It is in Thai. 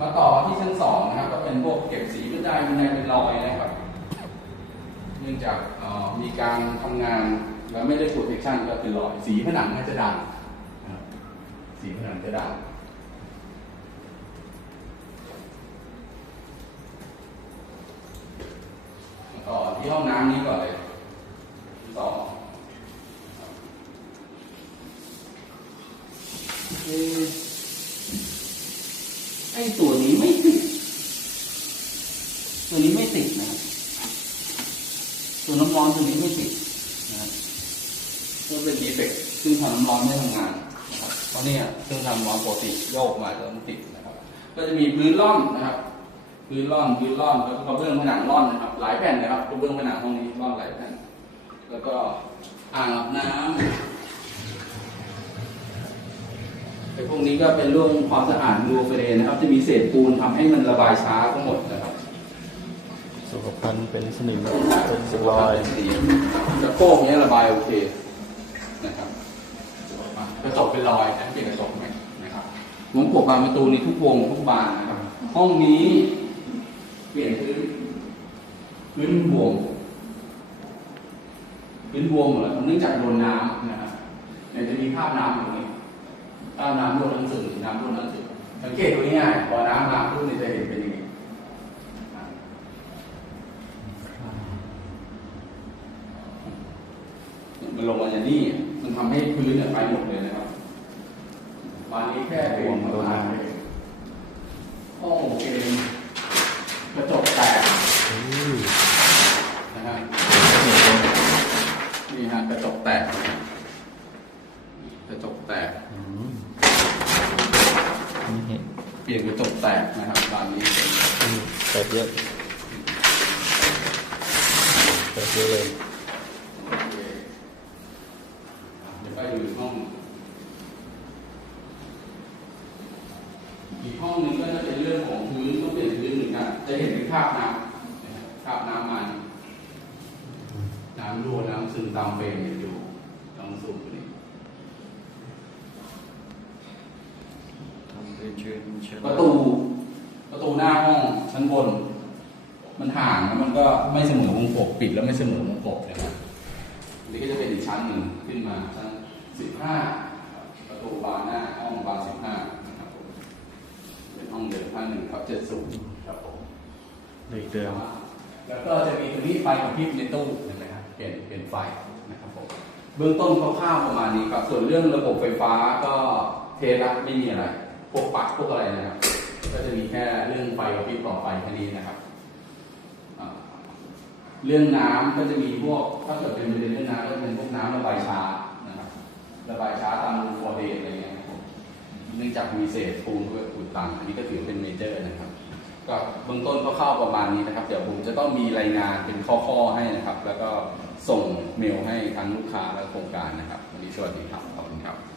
มาต่อที่ชั้นสองนะครับ ก็เป็นพวกเก็บสีไม่ได้มีในเป็นรอยนะครับ เนื่องจากมีการทำงานแล้วไม่ได้ protection ก็เป็นรอยสีผนังจะดำนะครับสีผนังจะดำมาต่อที่ห้องน้ำนี้ก่อนเลยสองเไอ้ตัวนี้ไม่ติด ตัวนี้ไม่ติดนะครับตัวน้ำร้อนตัวนี้ไม่ติดนะครับก็เป็นดีเฟกต์ซึ่งทำน้ำร้อนไม่ทำงานนะครับเพราะเนี่ยเครื่องทำน้ำร้อนปกติโยกมาจะต้องติดนะครับ ก็จะมีพื้นร่อนนะครับ พื้นร่อนพื้นร่อนแล้วก็กระเบื้องผนังร่อนนะครับ หลายแผ่นนะครับกระเบื้องผนังห้องนี้ร่อนหลายแผ่นแล้วก็อ่างอาบน้ำ ไอ้พวก นี้ก็เป็นเรื่องความสะอาดรูเฟเรนนะครับ จะมีเศษปูนทำให้มันระบายช้าทั้งหมดนะครับสุขภัณฑ์เป็นสนิมเป็นรอยสีกระโปงเนี้ยระบายโอเคนะครับกระจกเป็นรอยนะเปลี่ยนกระจกไหมนะครับมุ้งปกบานประตูในทุกวงทุกบานนะครับห้องนี้เปลี่ยนพื้นพื้นบวมพื้นบวมหมดแล้วเนื่องจากโดนน้ำนะครับเนี่ยจะมีภาพน้ำอยู่ตรงนี้ ถ้าน้ำรั่วหนังสือน้ำรั่วหนังสือสังเกตดูง่ายๆพอน้ำมาปุ๊บเนี่ยจะเห็นเป็นยังไงมันลงมาอย่างนี้มันทำให้พื้นเนี่ยไปหมดเลยนะครับวานนี้แค่เพียงประมาณโอ้โอเคกระจกแตกนะฮะนี่ฮะกระจกแตกนะครับกระจกแตก อืม นี่เห็นเปลี่ยนกระจกแตกนะครับร้านนี้แตกเยอะแตกเยอะเลยเดี๋ยวไปดูอีกห้องอีกห้องหนึงก็จะเป็นเรื่องของพื้นต้องเปลี่ยนพื้นเหมือนกันจะเห็นเป็นคราบน้ำนะครับคราบน้ำมันน้ำรั่วน้ำซึมตามเฟรมเนี่อยู่ตรงสูงอยู่นี่ ทำเป็นเชิญเชิญประตูประตูหน้าห้องชั้นบน มันห่างแล้วมันก็ไม่เสมอวงกบปิดแล้วไม่เสมอวงกบนะครับอันนี้ก็จะเป็นอีกชั้นหนึ่งขึ้นมาชั้นสิบห้าประตูบานหน้าห้องบานสิบห้านะครับผมเป็นห้องเดิมห้าหนึ่งครับเจ็ดศูนย์ครับผมเลยเดิมแล้วก็จะมีตัวนี้ไฟกับพริบในตู้เห็นไหมครับเปลี่ยนเปลี่ยนไฟนะครับผมเบื้องต้นคร่าวๆประมาณนี้ครับ ส่วนเรื่องระบบไฟฟ้าก็เทสละไม่มีอะไร พวกปลั๊กพวกอะไรนะครับ ก็จะมีแค่เรื่องไฟกับพิบต่อไฟแค่นี้นะครับ เรื่องน้ำก็จะมีพวกถ้าเกิดเป็นประเด็นเรื่องน้ำก็เป็นพวกน้ำระบายช้านะครับ ระบายช้าตามรูฟอร์เดตอะไรเงี้ยครับเนื่องจากมีเศษปูนด้วยอุดตันอันนี้ก็ถือเป็นเมเจอร์นะครับ ก็เบื้องต้นก็เข้าประมาณนี้นะครับ เดี๋ยวผมจะต้องมีรายงานเป็นข้อๆให้นะครับ แล้วก็ส่งเมลให้ทางลูกค้าและโครงการนะครับวันนี้สวัสดีครับ ขอบคุณครับ